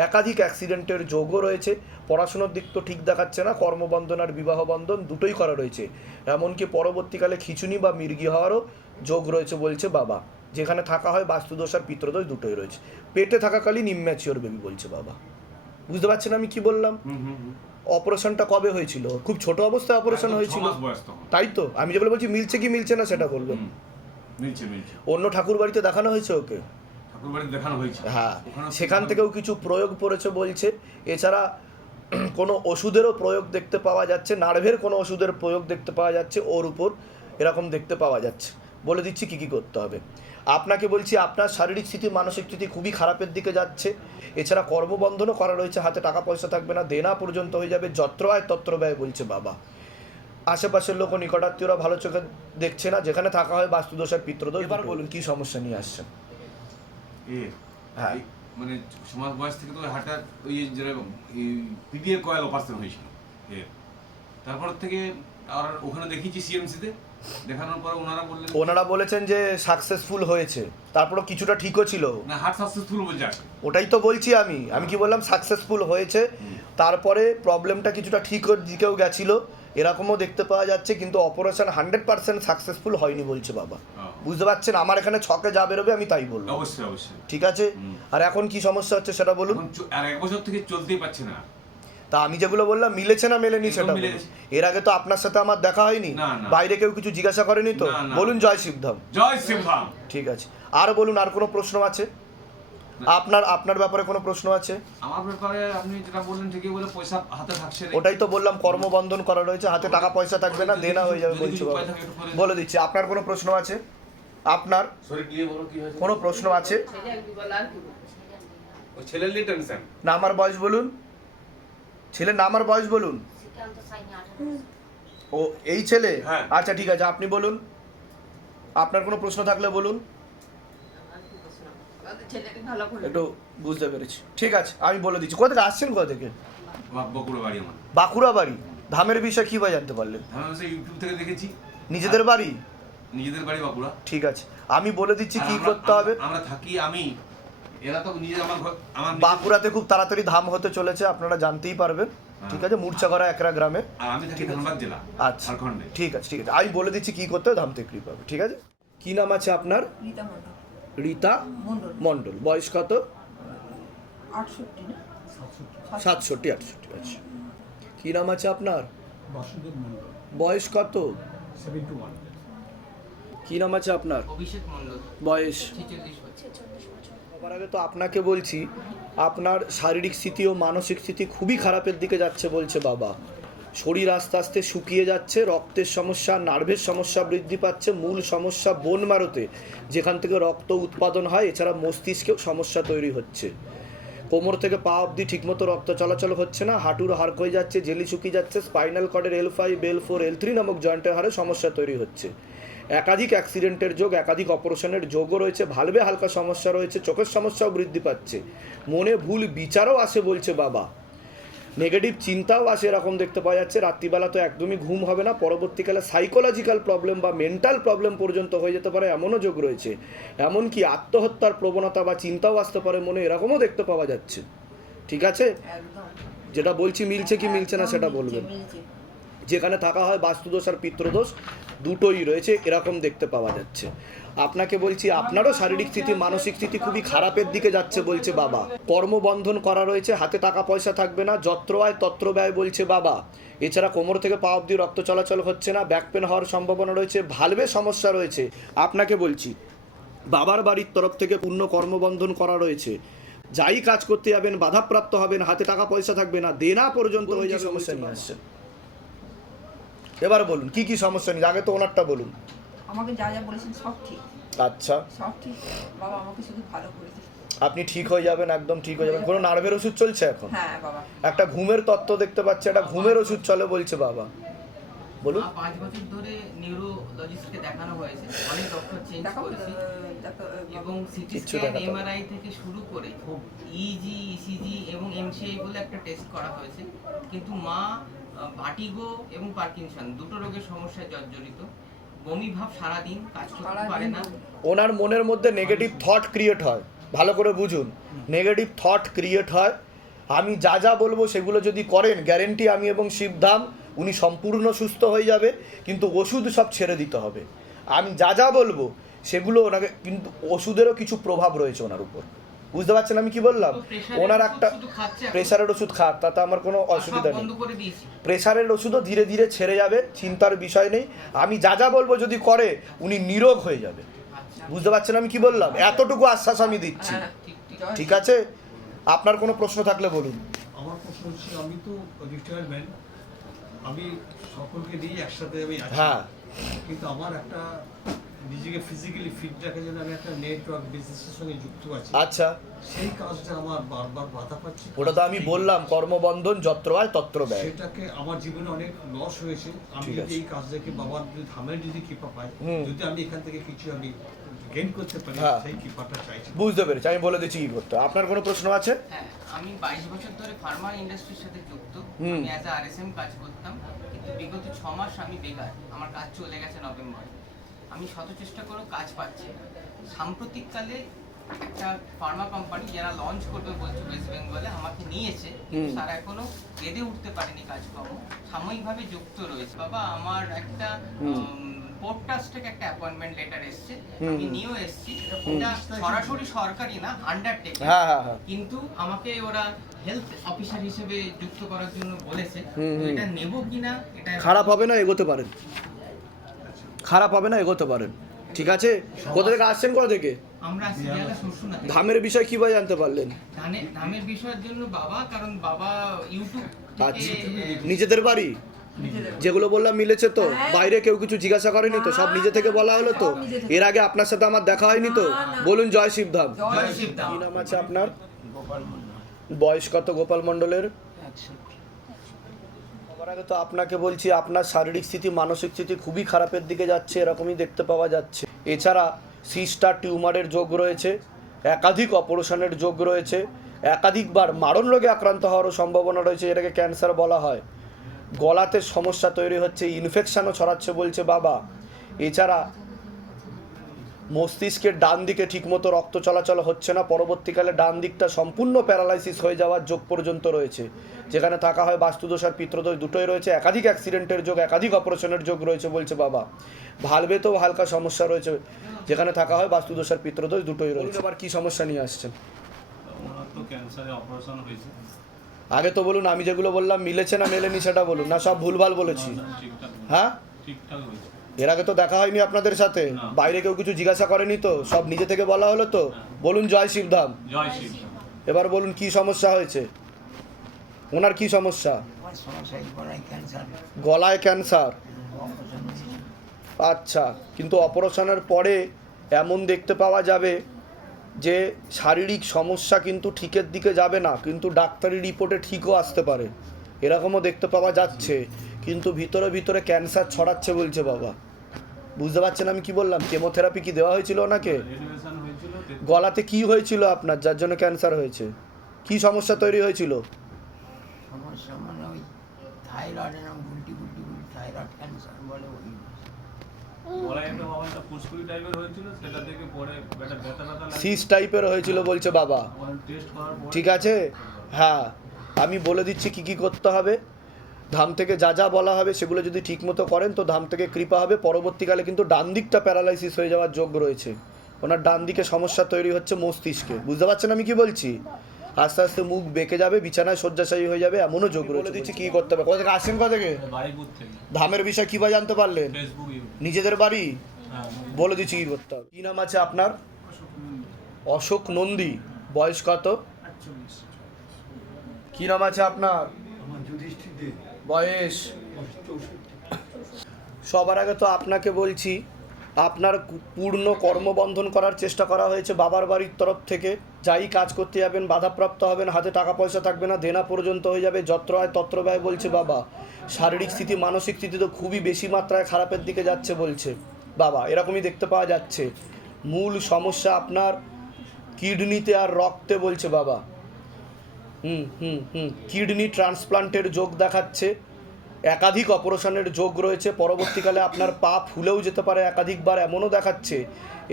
একাধিক অ্যাক্সিডেন্টের যোগও রয়েছে। পড়াশোনার দিক তো ঠিক দেখাচ্ছে না, কর্মবন্ধন আর বিবাহ বন্ধন দুটোই করা রয়েছে। এমনকি পরবর্তীকালে খিচুনি বা মির্গি হওয়ারও যোগ রয়েছে বলছে বাবা। যেখানে থাকা হয় বাস্তুদোষ আর পিত্রদোষ দুটোই রয়েছে। পেটে থাকাকালীন ইম্যাচিওর বেবি বলছে বাবা। বুঝতে পারছেন আমি কি বললাম? অপারেশনটা কবে হয়েছিল? খুব ছোট অবস্থায় অপারেশন হয়েছিল, তাই তো? আমি যেগুলো বলছি মিলছে কি মিলছে না সেটা বলবেন। মিলছে। অন্য ঠাকুর বাড়িতে দেখানো হয়েছে ওকে? ঠাকুর বাড়ি দেখানো হয়েছে, হ্যাঁ, সেখান থেকেও কিছু প্রয়োগ পড়েছে বলছে। এছাড়া কোনো ওষুধেরও প্রয়োগ দেখতে পাওয়া যাচ্ছে, নার্ভের কোনো ওষুধের প্রয়োগ দেখতে পাওয়া যাচ্ছে ওর উপর, এরকম দেখতে পাওয়া যাচ্ছে। বলে দিচ্ছি কী কী করতে হবে। আপনাকে বলছি, আপনার শারীরিক স্থিতি মানসিক স্থিতি খুবই খারাপের দিকে যাচ্ছে। এছাড়া কর্মবন্ধনও করা রয়েছে, হাতে টাকা পয়সা থাকবে না, দেনা পর্যন্ত হয়ে যাবে, যত্র আয় তত্র ব্যয় বলছে বাবা। আশেপাশের লোক ও নিকটাত্মীয়রা ভালো চোখে দেখছে না, যেখানে থাকা হয় বাস্তুদোষ আর পিত্রদোষ। এবার বলুন কী সমস্যা নিয়ে আসছেন? হ্যাঁ, মানে সমাজ বয়স থেকে তো হাঁটার ওই যেরকম পিডিএ কয়েল অপারেশন হয়েছিল তারপর থেকে। আর ওখানে দেখিয়েছি সিএমসিতে, দেখানোর পর ওনারা বলেছেন যে সাকসেসফুল হয়েছে, তারপরও কিছুটা ঠিকও ছিল না। হার্ট সাকসেসফুল বলছে। ওটাই তো বলছি আমি কি বললাম? সাকসেসফুল হয়েছে, তারপরে প্রবলেমটা কিছুটা ঠিকর দিকেও গেছিলো, এরকমও দেখতে পাওয়া যাচ্ছে। কিন্তু অপারেশন 100% সাকসেসফুল হয়নি বলছে বাবা। বুঝতে পারছেন? আমার এখানে ছকে যা বেরোবে আমি তাই বলবো। অবশ্যই। ঠিক আছে। আর এখন কি সমস্যা হচ্ছে সেটা বলুন। আর 1 বছর থেকে চলতেই পারছে না। তা আমি যেগুলো বললাম মিলেছে না মেলেনি সেটা বলুন। এর আগে তো আপনার সাথে আমার দেখা হয়নি, বাইরে কেউ কিছু জিজ্ঞাসা করেনি তো? বলুন জয় শিবধাম। জয় শিবধাম। ঠিক আছে। আর বলুন, আর কোনো প্রশ্ন আছে আপনার ব্যাপারে? কোনো প্রশ্ন আছে? আমার ব্যাপারে আপনি যেটা বললেন ঠিকই, বলে পয়সা হাতে থাকছে না। ওটাই তো বললাম, কর্মবন্ধন করা রয়েছে, হাতে টাকা পয়সা থাকবে না, দেনা হয়ে যাবে বলছি বাবা। বলে দিচ্ছি। আপনার কোনো প্রশ্ন আছে? আপনার কোনো প্রশ্ন আছে? ছেলের নিয়ে টেনশন না, আমার বয়স বলুন। ছেলের নাম আর বয়স বলুন। ও এই ছেলে? হ্যাঁ। আচ্ছা ঠিক আছে, আপনি বলুন। আপনার কোনো প্রশ্ন থাকলে বলুন। একটু বুঝতে পেরেছি, ঠিক আছে, আমি বলে দিচ্ছি। কোথা থেকে আসছেন? কোথা থেকে? বাঁকুড়া বাড়ি আমার। বাঁকুড়া বাড়ি। ধামের বিষয় কী ভাবে জানতে পারলেন? আমি ইউটিউব থেকে দেখেছি। নিজেদের বাড়ি? নিজেদের বাড়ি বাঁকুড়া। ঠিক আছে, আমি বলে দিচ্ছি কি করতে হবে। আমরা থাকি, এরা তো নিজে আমার বাঁকুড়াতে খুব তাড়াতাড়ি ধাম হতে চলেছে, আপনারা জানতেই পারবেন। ঠিক আছে, মূর্ছাগড়া একরা গ্রামে। আর আমি থাকি ধানবাদ জেলা। আচ্ছা, ঝাড়খণ্ডে। ঠিক আছে, আমি বলে দিচ্ছি কি করতে হবে, ধাম থেকে কৃপা হবে। ঠিক আছে। কি নাম আছে আপনার? রীতা মণ্ডল। রীতা মণ্ডল। বয়স কত? 67 68। আচ্ছা, কি নাম আছে আপনার? বাসুদেব মণ্ডল। বয়স কত? 71। কি নাম আছে আপনার? অভিষেক মণ্ডল, বয়স? 46 বছর। সবার আগে তো আপনাকে বলছি, আপনার শারীরিক স্থিতি ও মানসিক স্থিতি খুবই খারাপের দিকে যাচ্ছে বলছে বাবা। শরীর আস্তে আস্তে শুকিয়ে যাচ্ছে, রক্তের সমস্যা, নার্ভের সমস্যা বৃদ্ধি পাচ্ছে। মূল সমস্যা বোন মারোতে, যেখান থেকে রক্ত উৎপাদন হয়। এছাড়া মস্তিষ্কেও সমস্যা তৈরি হচ্ছে। কোমর থেকে পা অবধি ঠিকমতো রক্ত চলাচল হচ্ছে না, হাঁটুর হাড় হয়ে যাচ্ছে, জেলি শুকিয়ে যাচ্ছে, স্পাইনাল কর্ডের L5, L4, L3 নামক জয়েন্টের হারে সমস্যা তৈরি হচ্ছে। একাধিক অ্যাক্সিডেন্টের যোগ, একাধিক অপারেশনের যোগও রয়েছে, ভালভে হালকা সমস্যা রয়েছে, চোখের সমস্যাও বৃদ্ধি পাচ্ছে, মনে ভুল বিচারও আসে বলছে বাবা। নেগেটিভ চিন্তাও আসে, এরকম দেখতে পাওয়া যাচ্ছে। রাত্রিবেলা তো একদমই ঘুম হবে না, পরবর্তীকালে সাইকোলজিক্যাল প্রবলেম বা মেন্টাল প্রবলেম পর্যন্ত হয়ে যেতে পারে, এমনও যোগ রয়েছে। এমনকি আত্মহত্যার প্রবণতা বা চিন্তাও আসতে পারে মনে, এরকমও দেখতে পাওয়া যাচ্ছে। ঠিক আছে, যেটা বলছি মিলছে কি মিলছে না সেটা বলবেন। যেখানে থাকা হয় বাস্তুদোষ আর পিতৃদোষ দুটোই রয়েছে, এরকম দেখতে পাওয়া যাচ্ছে। আপনাকে বলছি আপনারও শারীরিক স্থিতি মানসিক স্থিতি খুবই খারাপের দিকে যাচ্ছে বলছে বাবা। কর্মবন্ধন করা রয়েছে, হাতে টাকা পয়সা থাকবে না, যত্র আয় তত্র ব্যয় বলছে বাবা। এছাড়া কোমর থেকে পা অবধি রক্ত চলাচল হচ্ছে না, ব্যাক পেন হওয়ার সম্ভাবনা রয়েছে, ভালভে সমস্যা রয়েছে। আপনাকে বলছি বাবার বাড়ির তরফ থেকে পূর্ণ কর্মবন্ধন করা রয়েছে, যাই কাজ করতে যাবেন বাধাপ্রাপ্ত হবেন, হাতে টাকা পয়সা থাকবে না, দেনা পর্যন্ত হয়ে যাবে। সমস্যা নিয়ে আসছেন, এবার বলুন কি কি সমস্যা নিয়ে, আগে তো ওনারটা বলুন। আমাকে যা যা বলেছেন সব ঠিক, আচ্ছা, সব ঠিক। বাবা আমাকে শুধু ভালো করে দিন। আপনি ঠিক হয়ে যাবেন, একদম ঠিক হয়ে যাবেন। কোনো নার্ভের ওষুধ চলছে এখন? হ্যাঁ বাবা। একটা ঘুমের তত্ত্ব দেখতে পাচ্ছি, একটা ঘুমের ওষুধ চলে বলছে বাবা। বলুন। 5 বছর ধরে নিউরোলজিস্টকে দেখানো হয়েছে, অনেক ডক্টর চেঞ্জ দেখাবো করেছি এবং সিটি কিচ্ছু স্ক্যান দেখাতে হবে না। এমআরআই থেকে শুরু করে ইজি ইসিজি এবং এমসিআই বলে একটা টেস্ট করা হয়েছে, কিন্তু মা ভার্টিগো এবং পার্কিনসন দুটো রোগের সমস্যায় জর্জরিত। বমি ভাব সারাদিন, কাজ করতে পারে না। ওনার মনের মধ্যে নেগেটিভ থট ক্রিয়েট হয়, ভালো করে বুঝুন, নেগেটিভ থট ক্রিয়েট হয়। আমি যা যা বলবো সেগুলো যদি করেন গ্যারেন্টি আমি এবং শিবধাম উনি সম্পূর্ণ সুস্থ হয়ে যাবে, কিন্তু ওষুধ সব ছেড়ে দিতে হবে। আমি যা যা বলবো সেগুলো ওনাকে, কিন্তু ওষুধেরও কিছু প্রভাব রয়েছে ওনার উপর, বুঝতে পারছেন আমি কি বললাম? ওনার একটা প্রেশারের ওষুধ খাক, তাতে আমার কোনো অসুবিধা নেই। প্রেশারের ওষুধও ধীরে ধীরে ছেড়ে যাবে, চিন্তার বিষয় নেই। আমি যা যা বলবো যদি করে উনি নিরোগ হয়ে যাবে, বুঝতে পারছেন আমি কি বললাম? এতটুকু আশ্বাস আমি দিচ্ছি, ঠিক আছে? আপনার কোনো প্রশ্ন থাকলে বলুন। আমার প্রশ্ন হচ্ছে, আমি তো রিটায়ার্ড ম্যান, আমি সকলকে নিয়ে একসাথে আমি আছি, হ্যাঁ, কিন্তু আমার একটা নিজেকে ফিজিক্যালি ফিট রাখার জন্য আমি একটা নেটওয়ার্ক বিজনেসের সঙ্গে যুক্ত আছি। আচ্ছা, সেই কাজটা আমার বারবার বাধা পাচ্ছি। ওটা তো আমি বললাম, কর্মবন্ধন যত্র আয় তত্র ব্যয়। সেটাকে আমার জীবনে অনেক লস হয়েছে। আমি ঠিক যদি আছে। এই কাজটাকে বাবার যদি ধামের যদি কৃপা পাই, যদি আমি এখান থেকে কিছু আমি গেইন করতে পারি, হ্যাঁ। সেই কৃপাটা চাইছি। বুঝতে পেরেছি, আমি বলে দিচ্ছি কি করতে হবে। আপনার কোনো প্রশ্ন আছে? হ্যাঁ, আমি 22 বছর ধরে ফার্মা ইন্ডাস্ট্রির সাথে যুক্ত। হুম। আমি অ্যাজ আরএসএম কাজ করতাম, কিন্তু বিগত 6 মাস আমি বেকার। আমার কাজ চলে গেছে নভেম্বরে। আমি শত চেষ্টা করেও কাজ পাচ্ছি না। সাম্প্রতিককালে একটা ফার্মা কোম্পানি যারা লঞ্চ করবে বলছে ওয়েস্ট বেঙ্গলে, আমাকে নিয়েছে, কিন্তু তারা এখনো বেঁধে উঠতে পারেনি কাজকর্ম, সাময়িকভাবে যুক্ত রয়েছে। বাবা, আমার একটা পোর্টাস থেকে একটা অ্যাপয়েন্টমেন্ট লেটার এসেছে, আমি নিয়েও এসেছি। এটা সরাসরি সরকারি না, আন্ডারটেকিং, হ্যাঁ হ্যাঁ হ্যাঁ, কিন্তু আমাকে ওরা হেলথ অফিসার হিসেবে যুক্ত করার জন্য বলেছে। তো এটা নেব কিনা, এটা খারাপ হবে না, এগোতে পারেন, খারাপ হবে না, এগোতে পারেন, ঠিক আছে? কোথা থেকে আসছেন, কোথা থেকে? আমরা সিরিয়ালে শুনশুনা ধামের বিষয় কিভাবে জানতে পারলেন? ধামের বিষয়ের জন্য বাবা, কারণ বাবা ইউটিউব আচ্ছা, থেকে নিজেদের বাড়ি যেগুলো বললাম মিলেছে তো? বাইরে কেউ কিছু জিজ্ঞাসা করেনি তো? সব নিজে থেকে বলা হলো তো? এর আগে আপনার সাথে আমার দেখা হয়নি তো? বলুন জয় শিবধাম। জয় শিবধাম। কি নাম আছে আপনার? বয়স কত গোপাল মণ্ডলের? সবার আগে তো আপনাকে বলছি, আপনার শারীরিক স্থিতি মানসিক স্থিতি খুবই খারাপের দিকে যাচ্ছে, এরকমই দেখতে পাওয়া যাচ্ছে। এছাড়া সিস্টার টিউমারের যোগ রয়েছে, একাধিক অপারেশনের যোগ রয়েছে, একাধিকবার মারণ রোগে আক্রান্ত হওয়ারও সম্ভাবনা রয়েছে, এটাকে ক্যান্সার বলা হয়। গলাতে সমস্যা তৈরি হচ্ছে, ইনফেকশনও ছড়াচ্ছে বলছে বাবা। এছাড়া মস্তিষ্কের ডান দিকে ঠিকমতো রক্ত চলাচল হচ্ছে না, পরবর্তীকালে ডান দিকটা সম্পূর্ণ প্যারালাইসিস হয়ে যাওয়ার যোগ পর্যন্ত রয়েছে, যেখানে থাকা হয় বাস্তুদোষ আর পিতৃদোষ দুটোই রয়েছে, একাধিক অ্যাক্সিডেন্টের যোগ, একাধিক অপারেশনের যোগ রয়েছে বলছে বাবা। ভালভেতেও হালকা সমস্যা রয়েছে, যেখানে থাকা হয় বাস্তুদোষ আর পিতৃদোষ দুটোই রয়েছে। আবার কি সমস্যা নিয়ে আসছেন? ওনার তো ক্যান্সারে অপারেশন হয়েছে। আগে তো বলুন, আমি যেগুলো বললাম মিলেছে না মেলেনি সেটা বলুন, না সব ভুলভাল বলেছি? ঠিকঠাক হ্যাঁ, ঠিকঠাক হয়েছে। এর আগে তো দেখা হয়নি আপনাদের সাথে, বাইরে কেউ কিছু জিজ্ঞাসা করেনি তো? সব নিজে থেকে বলা হলো তো? বলুন জয় শিবধাম। জয় শিব। এবার বলুন কি সমস্যা হয়েছে, ওনার কি সমস্যা? গলায় ক্যান্সার। আচ্ছা, কিন্তু অপারেশনের পরে এমন দেখতে পাওয়া যাবে যে শারীরিক সমস্যা কিন্তু ঠিকের দিকে যাবে না, কিন্তু ডাক্তারি রিপোর্টে ঠিকও আসতে পারে, এরকমও দেখতে পাওয়া যাচ্ছে, কিন্তু ভিতরে ভিতরে ক্যান্সার ছড়াচ্ছে বলছে বাবা। বুঝতে পারছেন আমি কি বললাম? কেমোথেরাপি কি দেওয়া হয়েছিল ওনাকে? রেডিয়েশন হয়েছিল। গলাতে কি হয়েছিল আপনার যার জন্য ক্যান্সার হয়েছে? কি সমস্যা তৈরি হয়েছিল? সমস্যা মানে ওই থাইরয়েড এরকম গুলটি থাইরয়েড ক্যান্সার বলে ওই। গলায় একটা বাবাটা ফুসকুড়ি টাইপের হয়েছিল, সেটা থেকে পরে ব্যথা ব্যথা লাগে। সিস টাইপের হয়েছিল বলছে বাবা। টেস্ট করার পর ঠিক আছে, হ্যাঁ আমি বলে দিচ্ছি কি কি করতে হবে। ধাম থেকে যা যা বলা হবে সেগুলো যদি ঠিকমতো করেন তো ধাম থেকে কৃপা হবে। পরবর্তীকালে কিন্তু ডান দিকটা প্যারালাইসিস হয়ে যাওয়ার যোগ রয়েছে। ওনার ডান দিকে সমস্যা তৈরি হচ্ছে মস্তিষ্কে, বুঝতে পারছেন আমি কি বলছি? আস্তে আস্তে মুখ বেঁকে যাবে, বিছানায় শয্যাশায়ী হয়ে যাবে, এমনও যোগ বলে দিচ্ছি কী করতে হবে। কোথা থেকে আসছেন, কোথা থেকে? বাড়িপুর থেকে ধামের বিষয় কী বা জানতে পারলেন? ফেসবুক নিজেদের বাড়ি? হ্যাঁ বলে দিচ্ছি কী করতে হবে। কী নাম আছে আপনার? অশোক নন্দী। বয়স কত? কী নাম আছে আপনার? আমার যুধিষ্ঠির দে বয়স? 64। সবার আগে তো আপনাকে বলছি, আপনার পূর্ণ কর্মবন্ধন করার চেষ্টা করা হয়েছে বাবার বাড়ির তরফ থেকে। যাই কাজ করতে যাবেন বাধাপ্রাপ্ত হবেন, হাতে টাকা পয়সা থাকবে না, দেনা পর্যন্ত হয়ে যাবে, যত্র আয় তত্র ব্যয় বলছে বাবা। শারীরিক স্থিতি মানসিক স্থিতি তো খুবই বেশি মাত্রায় খারাপের দিকে যাচ্ছে বলছে বাবা, এরকমই দেখতে পাওয়া যাচ্ছে। মূল সমস্যা আপনার কিডনিতে আর রক্তে বলছে বাবা। কিডনি ট্রান্সপ্লান্টের যোগ দেখাচ্ছে, একাধিক অপারেশনের যোগ রয়েছে, পরবর্তীকালে আপনার পা ফুলেও যেতে পারে একাধিকবার, এমনও দেখাচ্ছে।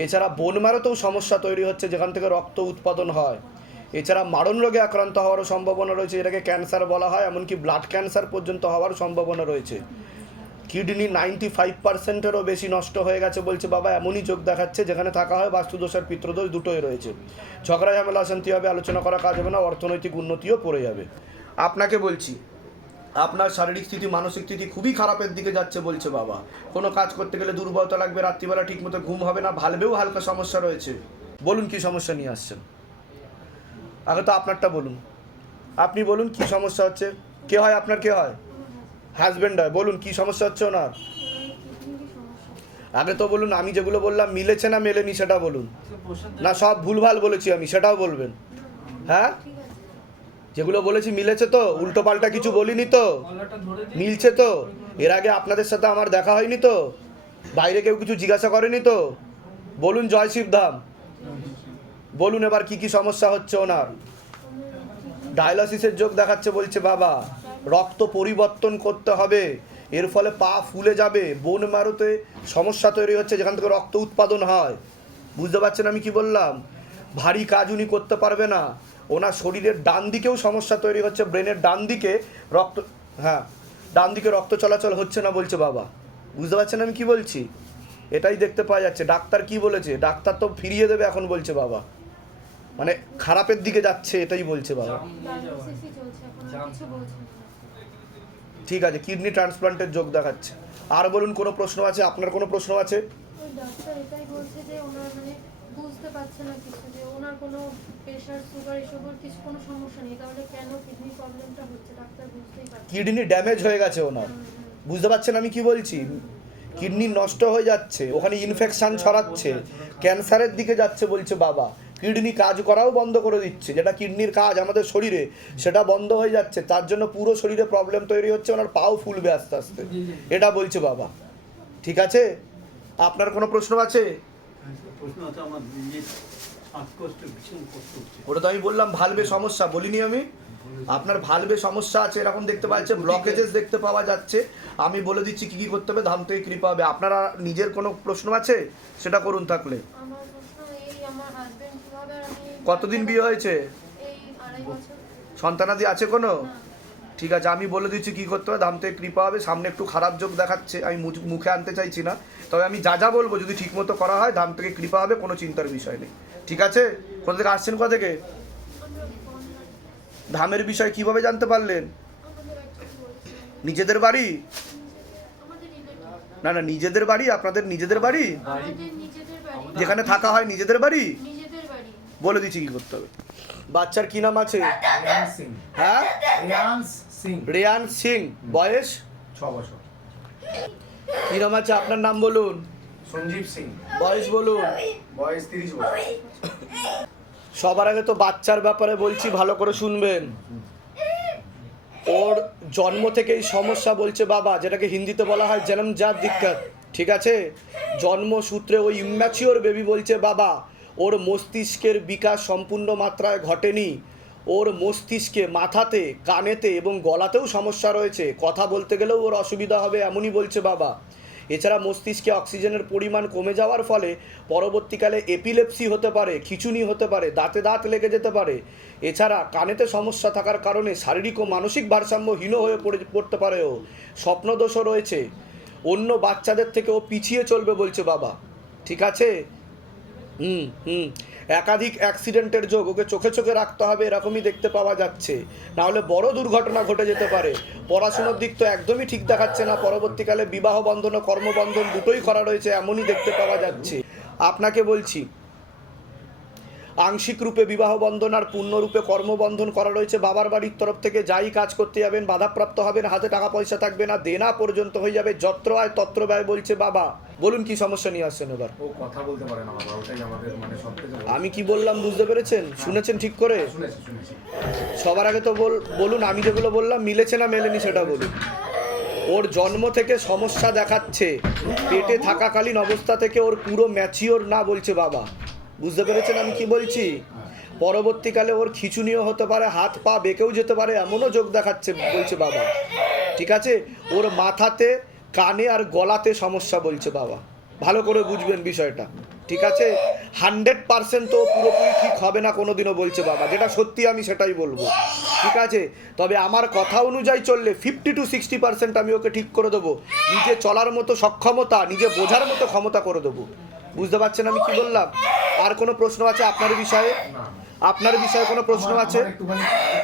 এছাড়া বোন ম্যারোতেও সমস্যা তৈরি হচ্ছে যেখান থেকে রক্ত উৎপাদন হয়। এছাড়া মারণ রোগে আক্রান্ত হওয়ারও সম্ভাবনা রয়েছে, এটাকে ক্যান্সার বলা হয়, এমনকি ব্লাড ক্যান্সার পর্যন্ত হওয়ার সম্ভাবনা রয়েছে। কিডনি 95%-এরও বেশি নষ্ট হয়ে গেছে বলছে বাবা, এমনই যোগ দেখাচ্ছে। যেখানে থাকা হয় বাস্তুদোষ আর পিতৃদোষ দুটোই রয়েছে। ঝগড়া ঝামেলা অশান্তি হবে, আলোচনা করা কাজ হবে না, অর্থনৈতিক উন্নতিও পড়ে যাবে। আপনাকে বলছি আপনার শারীরিক স্থিতি মানসিক স্থিতি খুবই খারাপের দিকে যাচ্ছে বলছে বাবা। কোনো কাজ করতে গেলে দুর্বলতা লাগবে, রাত্রিবেলা ঠিকমতো ঘুম হবে না, ভালবেও হালকা সমস্যা রয়েছে। বলুন কি সমস্যা নিয়ে আসছেন? আগে তো আপনারটা বলুন, আপনি বলুন কি সমস্যা হচ্ছে। কে হয় আপনার, কে হয়? হাজব্যান্ড হয়। বলুন কি সমস্যা হচ্ছে ওনার? আগে তো বলুন, আমি যেগুলো বললাম মিলেছে না মেলেনি সেটা বলুন, না সব ভুলভাল বলেছি আমি সেটাও বলবেন। হ্যাঁ, যেগুলো বলেছি মিলেছে তো? উল্টো পাল্টা কিছু বলিনি তো? মিলছে তো? এর আগে আপনাদের সাথে আমার দেখা হয়নি তো? বাইরে কেউ কিছু জিজ্ঞাসা করেনি তো? বলুন জয় শিবধাম। বলুন এবার কি কি সমস্যা হচ্ছে ওনার? ডায়ালিসিসের যোগ দেখাচ্ছে বলছে বাবা, রক্ত পরিবর্তন করতে হবে, এর ফলে পা ফুলে যাবে, বোন ম্যারোতে সমস্যা তৈরি হচ্ছে যেখান থেকে রক্ত উৎপাদন হয়। বুঝতে পারছেন আমি কি বললাম? ভারী কাজ উনি করতে পারবে না। ওনার শরীরের ডান দিকেও সমস্যা তৈরি হচ্ছে, ব্রেনের ডান দিকে রক্ত, হ্যাঁ ডান দিকে রক্ত চলাচল হচ্ছে না বলছে বাবা। বুঝতে পারছেন আমি কি বলছি? এটাই দেখতে পাওয়া যাচ্ছে। ডাক্তার কি বলেছে? ডাক্তার তো ফিরিয়ে দেবে এখন বলছে বাবা, মানে খারাপের দিকে যাচ্ছে এটাই বলছে বাবা। ঠিক আছে, কিডনি ট্রান্সপ্লান্টের যোগ দেখাচ্ছে। আর বলুন কোনো প্রশ্ন আছে? আপনার কোনো প্রশ্ন আছে? ডাক্তার এটাই বলছে যে ওনার মানে বুঝতে পারছে না কিছু, যে ওনার কোনো প্রেশার সুগার এসবের কিছু কোনো সমস্যা নেই, তাহলে কেন কিডনি প্রবলেমটা হচ্ছে ডাক্তার বুঝতেই পারছে না। কিডনি ড্যামেজ হয়ে গেছে ওনার, বুঝতে পারছেন আমি কি বলছি? কিডনি নষ্ট হয়ে যাচ্ছে, ওখানে ইনফেকশন ছড়াচ্ছে, ক্যান্সারের দিকে যাচ্ছে বলছে বাবা। কিডনি কাজ করাও বন্ধ করে দিচ্ছে, যেটা কিডনির কাজ আমাদের শরীরে সেটা বন্ধ হয়ে যাচ্ছে, তার জন্য পুরো শরীরে প্রবলেম তৈরি হচ্ছে, ওনার পাও ফুলবে আস্তে আস্তে, এটা বলছে বাবা। ঠিক আছে, আপনার কোনো প্রশ্ন আছে? প্রশ্ন আছে আমার, নিজের শ্বাসকষ্ট ভীষণ কষ্ট হচ্ছে। ওটা তো আমি বললাম ভালবে সমস্যা, বলিনি আমি? আপনার ভালবে সমস্যা আছে এরকম দেখতে পাচ্ছে, ব্লকেজেস দেখতে পাওয়া যাচ্ছে। আমি বলে দিচ্ছি কি কি করতে হবে, ধাম থেকে কৃপা হবে। আপনারা নিজের কোনো প্রশ্ন আছে সেটা করুন থাকলে। আমার প্রশ্ন এই, আমার হাজবেন্ড কিভাবে, আমি কতদিন বিয়ে হয়েছে? এই 2.5 বছর। সন্তানাদি আছে কোনো? ঠিক আছে, আমি বলে দিচ্ছি কি করতে হবে, ধাম থেকে কৃপা হবে। সামনে একটু খারাপ যোগ দেখাচ্ছে, আমি মুখে আনতে চাইছি না, তবে আমি যা যা বলবো যদি ঠিকমতো করা হয় ধাম থেকে কৃপা হবে, কোনো চিন্তার বিষয় নেই। ঠিক আছে, কোথা থেকে আসছেন, কোথা থেকে? ধামের বিষয় কিভাবে জানতে পারলেন? নিজেদের বাড়ি? না না, নিজেদের বাড়ি, আপনাদের নিজেদের বাড়ি, যেখানে থাকা হয় নিজেদের বাড়ি। বলে দিচ্ছি কি করতে হবে। বাচ্চার কি নাম আছে? হ্যাঁ, রেয়ান সিং। বয়স 6 বছর। কি নাম আছে আপনার? নাম বলুন। সঞ্জীব সিং। বয়স বলুন। বয়স 30 বছর। সবার আগে তো বাচ্চার ব্যাপারে বলছি, ভালো করে শুনবেন। ওর জন্ম থেকেই সমস্যা বলছে বাবা, যেটাকে হিন্দিতে বলা হয় জন্মজাত দিক্কত। ঠিক আছে, জন্মসূত্রে ওই ইম্যাচিওর বেবি বলছে বাবা, ওর মস্তিষ্কের বিকাশ সম্পূর্ণ মাত্রায় ঘটেনি। ওর মস্তিষ্কে, মাথাতে, কানেতে এবং গলাতেও সমস্যা রয়েছে, কথা বলতে গেলেও ওর অসুবিধা হবে এমনই বলছে বাবা। এছাড়া মস্তিষ্কে অক্সিজেনের পরিমাণ কমে যাওয়ার ফলে পরবর্তীকালে এপিলেপসি হতে পারে, খিঁচুনি হতে পারে, দাঁতে দাঁত লেগে যেতে পারে। এছাড়া কানেতে সমস্যা থাকার কারণে শারীরিক ও মানসিক ভারসাম্যহীন হয়ে পড়তে পারে। ও স্বপ্নদোষও রয়েছে, অন্য বাচ্চাদের থেকে ও পিছিয়ে চলবে বলছে বাবা। ঠিক আছে? একাধিক অ্যাক্সিডেন্টের যোগ, ওকে চোখে চোখে রাখতে হবে, এরকমই দেখতে পাওয়া যাচ্ছে, নাহলে বড় দুর্ঘটনা ঘটে যেতে পারে। পড়াশোনার দিক তো একদমই ঠিক দেখাচ্ছে না, পরবর্তীকালে বিবাহ বন্ধন ও কর্মবন্ধন দুটোই করা রয়েছে, এমনই দেখতে পাওয়া যাচ্ছে। আপনাকে বলছি, আংশিক রূপে বিবাহ বন্ধন আর পূর্ণরূপে কর্মবন্ধন করা রয়েছে। বাবার বাড়ির তরফ থেকে যাই কাজ করতে যাবেন বাধাপ্রাপ্ত হবেন, হাতে টাকা পয়সা থাকবে না, দেনা পর্যন্ত হয়ে যাবে, যত্র আয় তত্র ব্যয় বলছে বাবা। বলুন কি সমস্যা নিয়ে আসছেন এবার? ও কথা বলতে পারে না বাবা, ওটাই আমাদের মানে সবথেকে বড়। আমি কি বললাম বুঝতে পেরেছেন? শুনেছেন ঠিক করে? শুনেছি। সবার আগে তো বলুন আমি যেগুলো বললাম মিলেছে না মেলেনি সেটা বলুন। ওর জন্ম থেকে সমস্যা দেখাচ্ছে, পেটে থাকাকালীন অবস্থা থেকে ওর পুরো ম্যাচিওর না বলছে বাবা। বুঝতে পেরেছেন আমি কি বলছি? পরবর্তীকালে ওর খিঁচুনিও হতে পারে, হাত পা বেঁকেও যেতে পারে, এমনও যোগ দেখাচ্ছে বলছে বাবা। ঠিক আছে? ওর মাথাতে, কানে আর গলাতে সমস্যা বলছে বাবা। ভালো করে বুঝবেন বিষয়টা। ঠিক আছে? 100% তো পুরোপুরি ঠিক হবে না কোনোদিনও বলছে বাবা, যেটা সত্যি আমি সেটাই বলবো। ঠিক আছে? তবে আমার কথা অনুযায়ী চললে 50 to 60% আমি ওকে ঠিক করে দেবো। নিজে চলার মতো সক্ষমতা, নিজে বোঝার মতো ক্ষমতা করে দেবো। বুঝতে পারছেন আমি কি বললাম? আর কোনো প্রশ্ন আছে আপনার বিষয়ে? আপনার বিষয়ে কোনো প্রশ্ন আছে?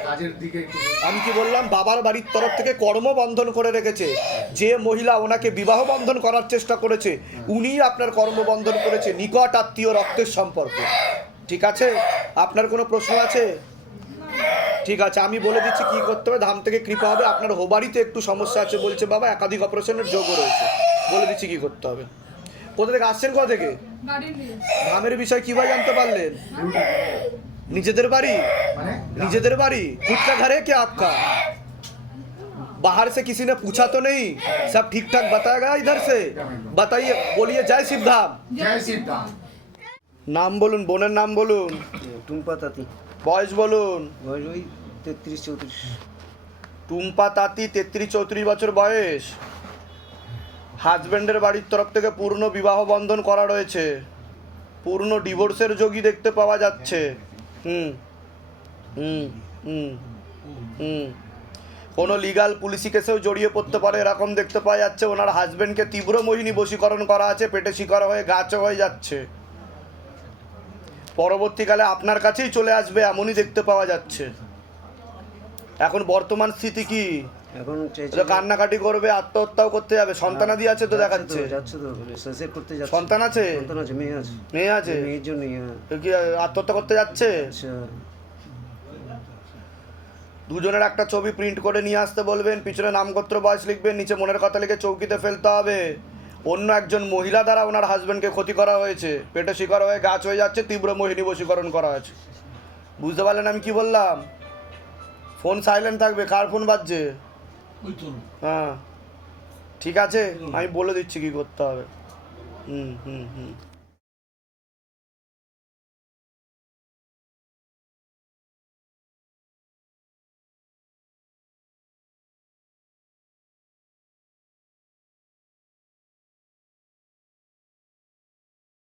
কাজের দিকে আমি কি বললাম? বাবার বাড়ির তরফ থেকে কর্মবন্ধন করে রেখেছে। যে মহিলা ওনাকে বিবাহ বন্ধন করার চেষ্টা করেছে উনিই আপনার কর্মবন্ধন করেছে, নিকট আত্মীয় রক্তের সম্পর্ক। ঠিক আছে? আপনার কোনো প্রশ্ন আছে? ঠিক আছে, আমি বলে দিচ্ছি কি করতে হবে। ধাম থেকে কৃপা হবে। আপনার হোবারিতে একটু সমস্যা আছে বলছে বাবা, একাধিক অপারেশনের যোগও রয়েছে। বলে দিচ্ছি কি করতে হবে। কোথা থেকে আসছেন? কোথা থেকে? ধামের বিষয় কিভাবে জানতে পারলেন? নিজেদের বাড়ি? নিজেদের বাড়ি? खुद का घर है क्या आपका? बाहर से किसी ने पूछा तो नहीं? सब ठीक ठाक बताएगा इधर से? बताइए, बोलिए जय शिवधाम। জয় শ্রীরাম। নাম বলুন, বোনের নাম বলুন। টুম্পা তাঁতি, বয়স বলুন। বয়স ওই 33-34। টুম্পা তাঁতি, 33-34 বছর বয়স। হাজব্যান্ডের বাড়ির তরফ থেকে পূর্ণ বিবাহ বন্ধন করা রয়েছে, পূর্ণ ডিভোর্সের যোগই দেখতে পাওয়া যাচ্ছে। কোনো লিগাল পুলিশি কেসেও জড়িয়ে পড়তে পারে এরকম দেখতে পাওয়া যাচ্ছে। ওনার হাজব্যান্ডকে তীব্র মোহিনী বশীকরণ করা আছে, পেটে শিকার হয়ে গাছও হয়ে যাচ্ছে। পরবর্তীকালে আপনার কাছেই চলে আসবে এমনই দেখতে পাওয়া যাচ্ছে। এখন বর্তমান স্থিতি কি? এখন কান্নাকাটি করবে, আত্মহত্যাও করতে যাবে, সন্তানাদি আছে তো দেখাচ্ছে। যাচ্ছে তো সুইসাইড করতে যাচ্ছে। সন্তান আছে? সন্তান আছে, মেয়ে আছে। মেয়ে আছে? মেয়ের জন্য কি আত্মহত্যা করতে যাচ্ছে? আচ্ছা, দুজনের একটা ছবি প্রিন্ট করে নিয়ে আসতে বলবেন, পিছনে নামগোত্র বয়স লিখবেন, নিচে মনের কথা লিখে চৌকিতে ফেলতে হবে। অন্য একজন মহিলা দ্বারা ওনার হাজব্যান্ডকে ক্ষতি করা হয়েছে, পেটে শিকার হয়ে গাছ হয়ে যাচ্ছে, তীব্র মোহিনী বশীকরণ করা হয়েছে। বুঝতে পারলেন আমি কি বললাম? ফোন সাইলেন্ট থাকবে। কার ফোন বাজছে? হ্যাঁ ঠিক আছে, আমি বলে দিচ্ছি কি করতে হবে। হুম।